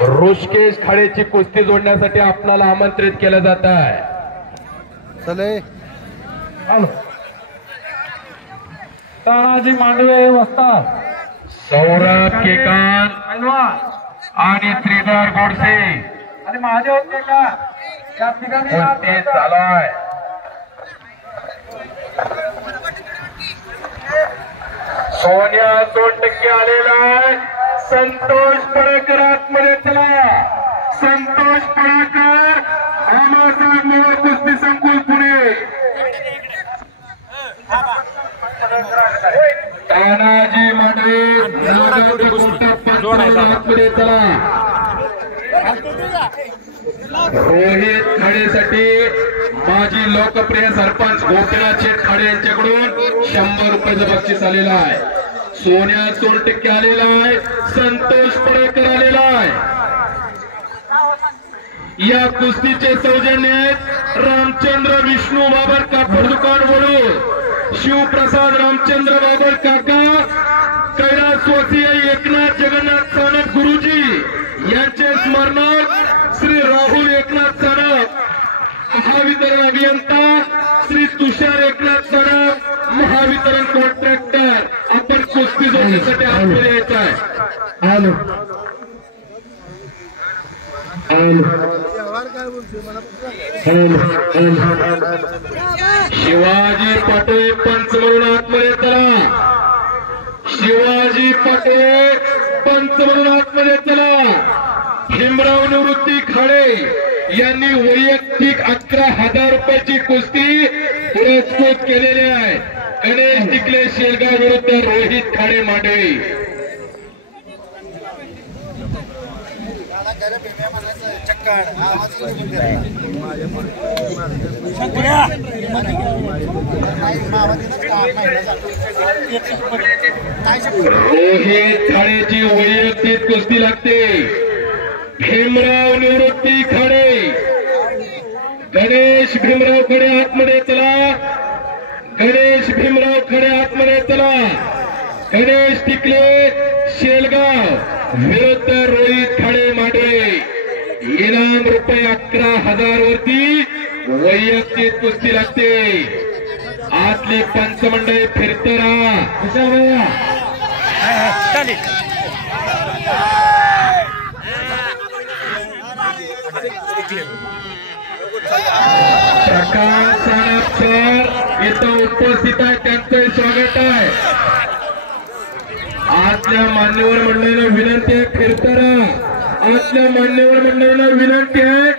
ऋषिकेश खाडेची कुस्ती जोडण्यासाठी आपल्याला आमंत्रित केलं जात आहे. चले तानाजी मांडवे वस्ताद, सौरभ केकान आणि श्रीधर गोडसे आणि महादेव केकान या ठिकाणी कुस्ती चालू आहे. सोन्या 2% आलेला आहे. संतोष पडळकर आतमध्ये चला. संतोष पडळकर आमासाहेब मोहोळ कुस्ती संकुल पुणे. तानाजी मांडवे आतमध्ये चला. रोहित खाडेसाठी माजी लोकप्रिय सरपंच गोपीनाथ शेठ खाडे यांच्याकडून 100 रुपयाचं बक्षीस आलेलं आहे. सोन्या 2% आलेला आहे. संतोष पडळकर आलेला आहे. या कुस्तीचे सौजन्य रामचंद्र विष्णू बाबर कापड दुकान बोलून शिवप्रसाद रामचंद्र बाबर काका, कैलासवासी एकनाथ जगन्नाथ सानप गुरुजी यांचे स्मरणार्थ श्री राहुल एकनाथ सानप महावितरण अभियंता, श्री तुषार एकनाथ सानप महावितरण कॉन्ट्रॅक्टर आपण कुस्ती जोडण्यासाठी आतमध्ये यायचं आहे. आलो शिवाजी पाटोळे पंच म्हणून आतमध्ये चला. शिवाजी पाटोळे पंच म्हणून आतमध्ये चला. भीमराव निवृत्ती खाडे यांनी वैयक्तिक 11,000 रुपयाची कुस्ती पुरस्कृत केलेली आहे. गणेश टिकले शेलगाव विरुद्ध रोहित खाडे मांडवे. रोहित खाडेची वैयक्तिक कुस्ती लागते. भीमराव निवृत्ती खाडे, गणेश भीमराव खडे आतमध्ये चला. गणेश भीमराव खडे आतमध्ये चला. गणेश टिकले शेलगाव विरुद्ध रोहित खाडे मांडवे. इनाम रुपये 11,000 वरती वैयक्तिक कुस्ती लागते. आतली पंचमंडळी फिरते राहा. प्रकाश सानप सर इथं उपस्थित आहे, त्यांचं स्वागत आहे. आतल्या मान्यवर मंडळीला विनंती आहे, फिरताना आतल्या मान्यवर मंडळीला विनंती आहे